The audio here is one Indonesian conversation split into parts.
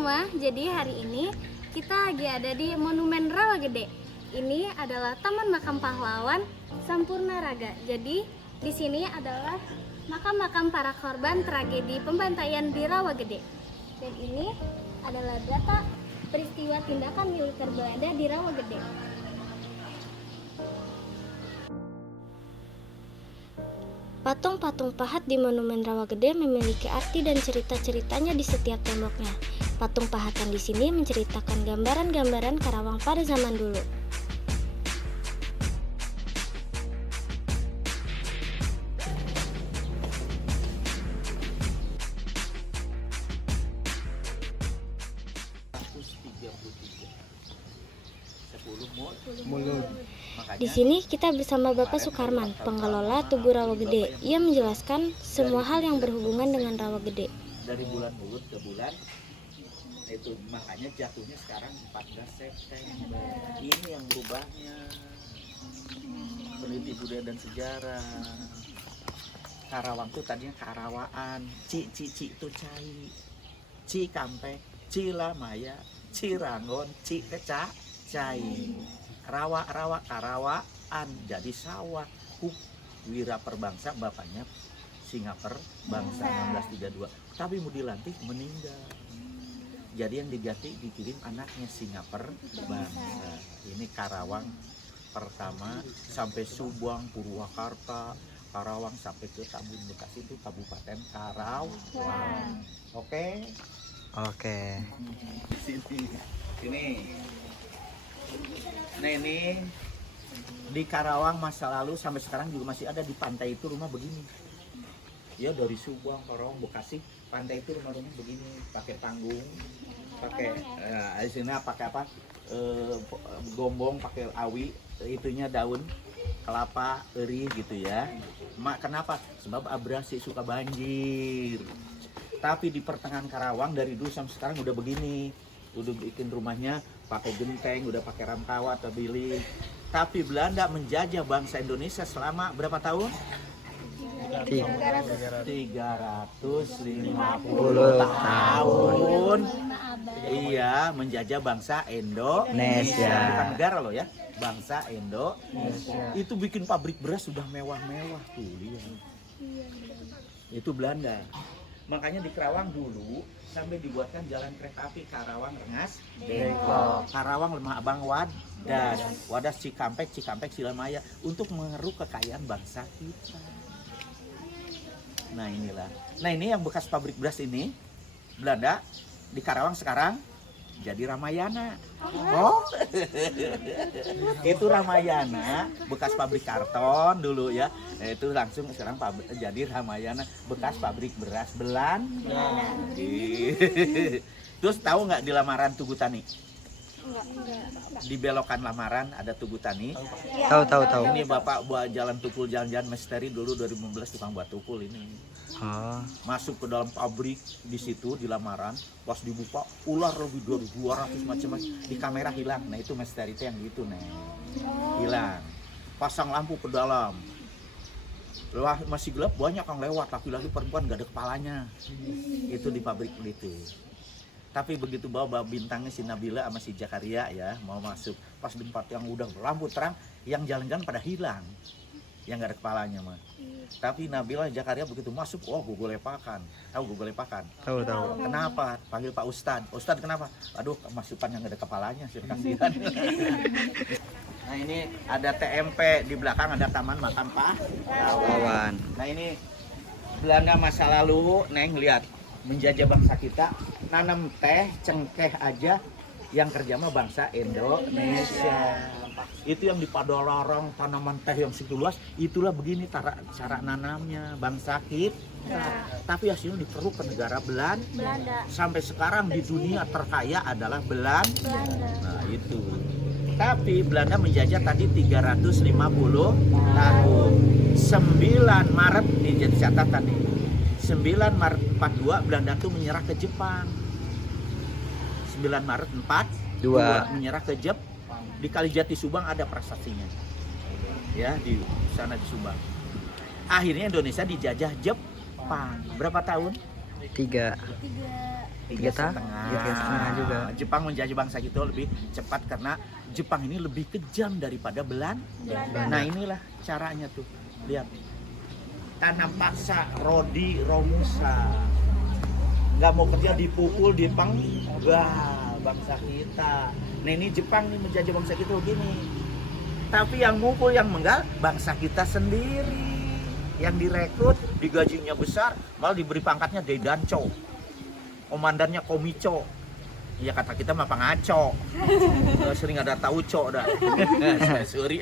semua, jadi hari ini kita lagi ada di Monumen Rawagede. Ini adalah Taman Makam Pahlawan Sampurna Raga. Jadi di sini adalah makam-makam para korban tragedi pembantaian di Rawagede. Dan ini adalah data peristiwa tindakan militer Belanda di Rawagede. Patung-patung pahat di Monumen Rawagede memiliki arti dan cerita-ceritanya di setiap temboknya. Patung pahatan di sini menceritakan gambaran-gambaran Karawang pada zaman dulu. Di sini kita bersama Bapak Sukarman, pengelola Tugu Rawagede. Ia menjelaskan semua hal yang berhubungan dengan Rawagede. Dari bulan Mulut ke bulan itu, makanya jatuhnya sekarang 14 September. Ini yang berubahnya. Peneliti budaya dan sejarah. Karawang tuh tadinya Karawaan, Ci itu Cai, Ci Kampe, Cilamaya, Cirangon, Ci Keca, Cai. Rawa Karawaan jadi sawah. Wira Perbangsa bapaknya Singaper bangsa 1632, tapi mau dilantik meninggal. Jadi yang diganti dikirim anaknya Singaper bangsa. Ini Karawang pertama sampai Subang, Purwakarta, Karawang sampai ke Tambun Bekasi itu Kabupaten Karawang. Oke. Sini. Nah ini di Karawang masa lalu sampai sekarang juga masih ada di pantai itu rumah begini. Ya dari Subang, Karawang, Bekasi, pantai itu rumah-rumah begini, pakai panggung, pakai di sini pakai apa? Gombong, pakai awi, itunya daun kelapa, eri gitu ya. Kenapa? Sebab abrasi suka banjir. Tapi di pertengahan Karawang dari dulu sampai sekarang udah begini. Udah bikin rumahnya pakai genteng, udah pakai ramkawa atau bilik. Tapi Belanda menjajah bangsa Indonesia selama berapa tahun? 350 tahun. Iya, menjajah bangsa Indonesia. Bukan negara loh ya, bangsa Indonesia. Itu bikin pabrik beras sudah mewah-mewah tuh, lihat. Itu Belanda. Makanya di Karawang dulu sampai dibuatkan jalan kereta api Karawang Rengas Dengklok, Karawang Lemah Abang Wadas Cikampek Cilamaya untuk mengeruk kekayaan bangsa kita. Nah inilah. Nah ini yang bekas pabrik beras ini Belanda di Karawang sekarang jadi Ramayana. Oh, itu Ramayana, bekas pabrik karton dulu ya. Itu langsung sekarang jadi Ramayana, bekas pabrik beras Belanda. Terus tahu nggak di lamaran Tugu Tani? Di belokan lamaran ada Tugu Tani. Tahu. Ini Bapak buat jalan tukul, jalan-jalan misteri dulu 2015 tukang buat tukul ini. Masuk ke dalam pabrik di situ di lamaran, pas dibuka ular lebih dari 200 macam-macam, di kamera hilang. Nah itu misteri itu yang gitu nih, hilang. Pasang lampu ke dalam, masih gelap, banyak yang lewat, laki-laki perempuan gak ada kepalanya. Itu di pabrik itu. Tapi begitu bawa bintangnya si Nabila sama si Jakaria ya mau masuk, pas di tempat yang udah lampu terang, yang jalan-jalan pada hilang, yang gak ada kepalanya mah. Tapi Nabila Jakaria begitu masuk, oh gue lepakan. Tahu gue lepakan? Tahu. Kenapa? Panggil Pak Ustadz. Ustadz kenapa? Aduh, masukan yang gak ada kepalanya, sih kasihan. Nah ini ada TMP, di belakang ada Taman Makam Pahlawan. Nah ini Belanda masa lalu, Neng lihat, menjajah bangsa kita, nanam teh, cengkeh aja, yang kerja mah bangsa Indonesia. Itu yang di Padalarang, tanaman teh yang segitu luas, itulah begini cara nanamnya bangsa kita. Tapi hasilnya dikeruk ke negara Belanda. Sampai sekarang di dunia terkaya adalah Belanda. Nah itu. Tapi Belanda menjajah tadi 350 tahun. 9 Maret nih jadi catatan nih. 9 Maret 42 Belanda tuh menyerah ke Jepang. 9 Maret 42 menyerah ke Jepang. Di Kalijati Subang ada prasastinya. Ya, di sana di Subang. Akhirnya Indonesia dijajah Jepang. Berapa tahun? 3. 3,5 juga. Jepang menjajah bangsa kita lebih cepat karena Jepang ini lebih kejam daripada Belanda. Nah inilah caranya tuh, lihat. Tanam paksa Rodi Romusa, nggak mau kerja dipukul, dipenggal bangsa kita. Nah ini Jepang nih menjajah bangsa kita begini. Tapi yang mukul, yang menggal bangsa kita sendiri. Yang direkrut, digajinya besar, malah diberi pangkatnya Dedanco. Komandannya Komico. Ya kata kita mah pangaco. Sering ada tauco dah. Sorry.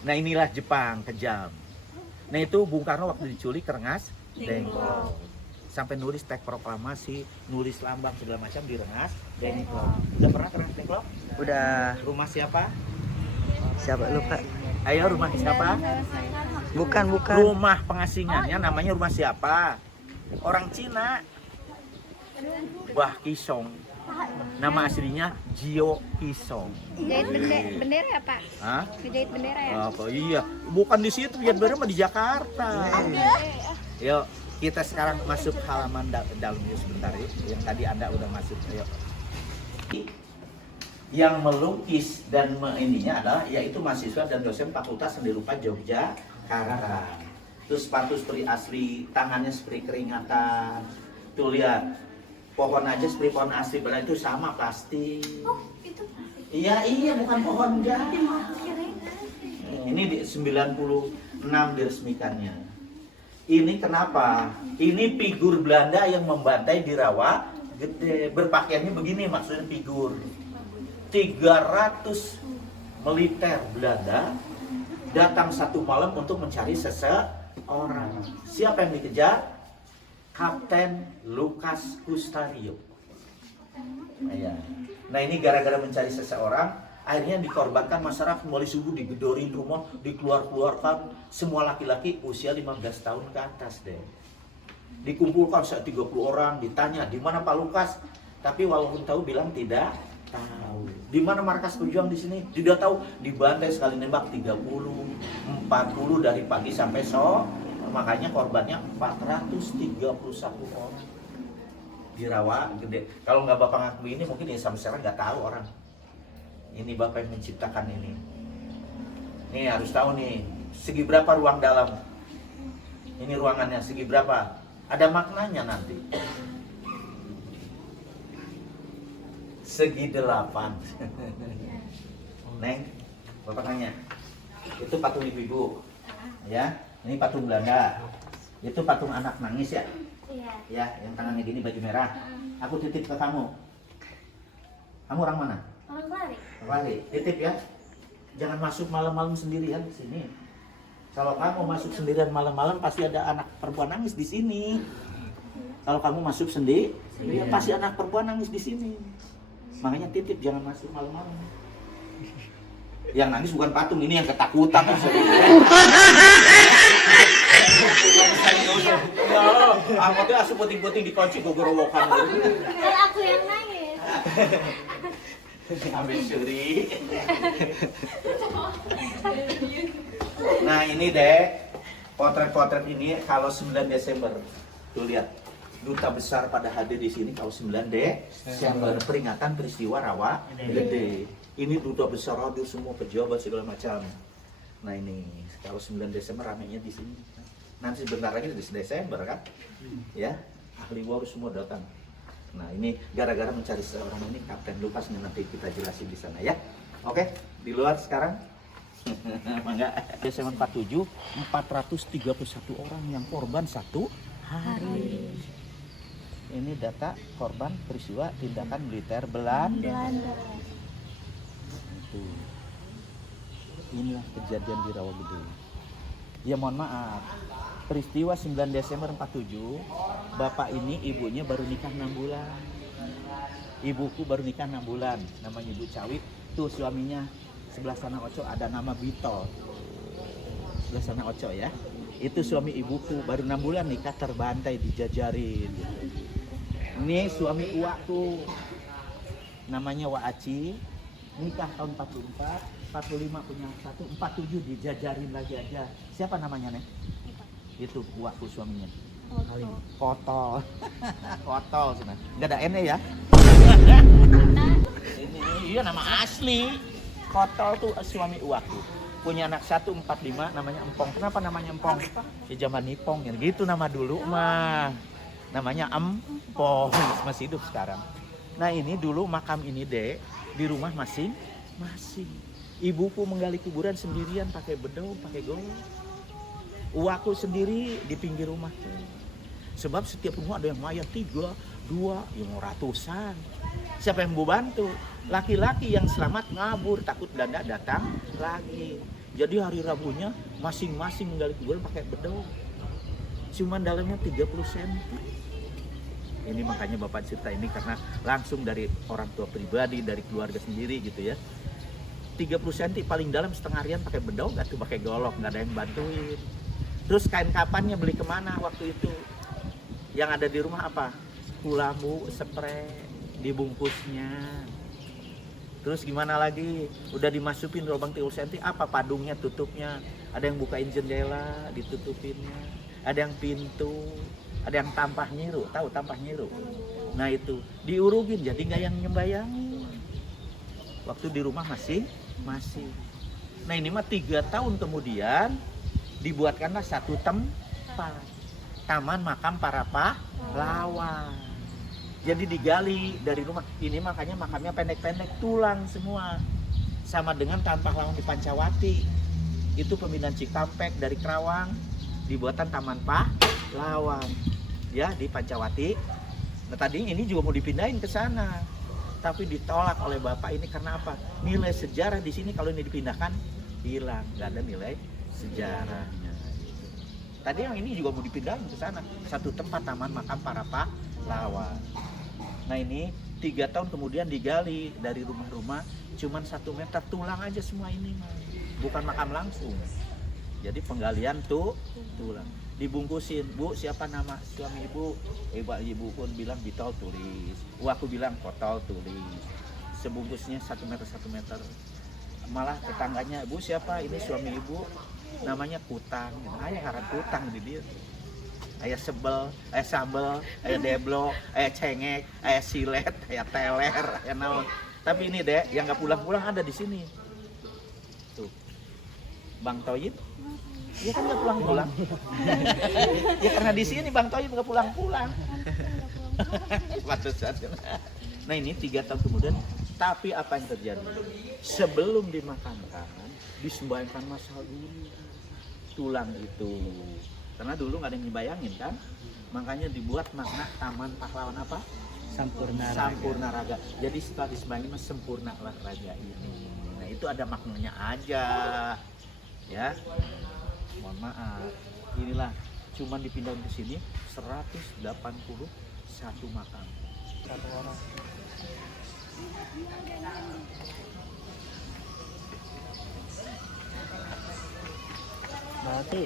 Nah inilah Jepang kejam. Nah itu Bung Karno waktu diculik Rengas Dengklok. Sampai nulis teks proklamasi, nulis lambang segala macam di Rengas Dengklok. Udah pernah ke Rengas Dengklok? Udah. Rumah siapa? Siapa lupa? Ayo rumah siapa? Bukan. Rumah pengasingannya namanya rumah siapa? Orang Cina. Bah Kisong. Nama aslinya Jio Kisong. Jahit bendera ya Pak? Hah? Jahit bendera ya? Apa iya? Bukan di situ, jahit bendera mah di Jakarta. Yuk, kita sekarang masuk halaman dalamnya sebentar yuk. Yang tadi Anda udah masuk. Ayo. Yang melukis dan ininya adalah yaitu mahasiswa dan dosen Fakultas Seni Rupa Yogyakarta. Terus sepatu seperti asli, tangannya seperti keringatan. Tuh lihat, pohon aja seperti pohon asli, padahal itu sama plastik. Oh, itu plastik. Iya, bukan pohon jadi. Ini di 96 diresmikannya. Ini kenapa? Ini figur Belanda yang membantai di Rawa Gede. Berpakaiannya begini, maksudnya figur. 300 militer Belanda datang satu malam untuk mencari seseorang. Siapa yang dikejar? Kapten Lukas Kustario. Nah ini gara-gara mencari seseorang, akhirnya dikorbankan masyarakat, mulai subuh digedorin rumah, dikeluarkan semua laki-laki usia 15 tahun ke atas deh. Dikumpulkan 30 orang, ditanya di mana Pak Lukas, tapi walaupun tahu bilang tidak tahu. Di mana markas pejuang di sini? Tidak tahu. Dibantai sekali nembak 30, 40 dari pagi sampai sore. Makanya korbannya 431 orang di Rawa Gede. Kalau nggak Bapak ngaku ini mungkin ya sampai sekarang nggak tahu orang. Ini Bapak yang menciptakan ini. Nih harus tahu nih, segi berapa ruang dalam. Ini ruangannya segi berapa? Ada maknanya nanti. Segi 8. Neng, Bapak nanya. Itu patung ibu-ibu. Ya. Ini patung Belanda. Itu patung anak nangis ya? Iya. Ya, yang tangannya gini baju merah. Aku titip ke kamu. Kamu orang mana? Orang lari. Lari. Titip ya. Jangan masuk malam-malam sendirian ke sini. Kalau kamu masuk sendirian malam-malam pasti ada anak perempuan nangis di sini. Kalau kamu masuk sendiri, ya pasti anak perempuan nangis di sini. Makanya titip jangan masuk malam-malam. Yang nangis bukan patung, ini yang ketakutan. Angkotnya asup puting-puting dikunci gogorowokan. Kayak aku yang nangis. Ambil suri. Nah ini deh, potret-potret ini kalau 9 Desember. Tuh lihat, duta besar pada hadir di sini kalau 9 Desember peringatan peristiwa Rawa Gede. Ini duta besar hadir semua, pejabat segala macam. Nah ini kalau 9 Desember ramainya di sini. Nanti sebentar lagi di Desember kan, ya ahli waris semua datang. Nah ini gara-gara mencari seorang ini Kapten Lukas, nanti kita jelasin di sana ya. Oke, di luar sekarang. Mangga. Desember 47, 431 orang yang korban satu hari. Ini data korban peristiwa tindakan militer Belanda. Inilah kejadian di Rawa Gede. Ya mohon maaf, peristiwa 9 Desember 47, bapak ini ibunya baru nikah 6 bulan. Ibuku baru nikah 6 bulan, namanya Ibu Cawit. Tuh suaminya sebelah sana Oco ada nama Bito. Sebelah sana Oco ya. Itu suami ibuku baru 6 bulan nikah terbantai dijajarin. Ini suami uakku, namanya Wa Aci. Nikah tahun 44, 45 punya satu, 47 dijajarin lagi aja. Siapa namanya Nek? Itu uakku suaminya. Kotol. Kotol sana. Enggak ada N ya? Ini iya nama asli. Kotol tuh suami uaku. Punya anak 145 namanya Empong. Kenapa namanya Empong? Ya zaman Nipong ya. Gitu nama dulu mah. Namanya Empong. Masih hidup sekarang. Nah ini dulu makam ini dek di rumah masing-masing. Ibuku menggali kuburan sendirian pakai bedong, pakai golok. Uaku sendiri di pinggir rumah tuh. Sebab setiap rumah ada yang mayat 3, 2, yang ratusan. Siapa yang mau bantu? Laki-laki yang selamat ngabur takut Belanda datang lagi. Jadi hari Rabunya masing-masing menggali kuburan pakai bedong. Cuman dalamnya 30 cm. Ini makanya Bapak cerita ini karena langsung dari orang tua pribadi, dari keluarga sendiri gitu ya. 30 cm paling dalam setengah harian pakai bedong, gak tuh pakai golok, nggak ada yang bantuin. Terus kain kapannya beli kemana waktu itu? Yang ada di rumah apa? Kulambu, spray, dibungkusnya. Terus gimana lagi? Udah dimasukin lubang 30 cm, apa padungnya, tutupnya? Ada yang bukain jendela, ditutupinnya. Ada yang pintu, ada yang tampah nyiru, tahu tampah nyiru? Nah itu, diurugin jadi nggak yang nyembayangin. Waktu di rumah masih. Nah ini mah 3 tahun kemudian dibuatkanlah satu tempat. Taman Makam Para Pahlawan. Jadi digali dari rumah. Ini makanya makamnya pendek-pendek, tulang semua. Sama dengan Taman Pahlawan di Pancawati. Itu pemindahan Cikampek dari Kerawang, dibuatan Taman Pahlawan. Ya, di Pancawati. Nah tadi ini juga mau dipindahin ke sana. Tapi ditolak oleh Bapak ini karena apa? Nilai sejarah di sini kalau ini dipindahkan hilang, nggak ada nilai sejarahnya. Tadi yang ini juga mau dipindahin ke sana, satu tempat Taman Makam Para Pahlawan. Nah ini 3 tahun kemudian digali dari rumah-rumah, cuman 1 meter tulang aja semua ini, bukan makam langsung. Jadi penggalian tuh tulang. Dibungkusin, Bu siapa nama suami ibu? Ibu pun bilang Bitol tulis. Aku bilang Kotol tulis. Sebungkusnya 1 meter 1 meter. Malah tetangganya, Bu siapa? Ini suami ibu. Namanya Kutang. Ayah harap Kutang di dia. Ayah sebel, ayah sambel, ayah deblo, ayah cengek, ayah silet, ayah teler, ayah naon. Tapi ini deh, yang nggak pulang-pulang ada di sini. Tuh, Bang Toyib. Dia kan nggak pulang-pulang. Ya karena di sini Bang Toyib nggak pulang-pulang. Nah ini 3 tahun kemudian, tapi apa yang terjadi? Sebelum dimakamkan, disembahyangkan masal dulu tulang itu. Karena dulu nggak ada yang dibayangin kan, makanya dibuat makna Taman Pahlawan apa? Sampurna Raga. Jadi setelah disembahyangin sempurnalah raga ini. Nah itu ada maknanya aja, ya. Mohon maaf, inilah cuman dipindahin ke sini 181 makam. 1 orang. Berarti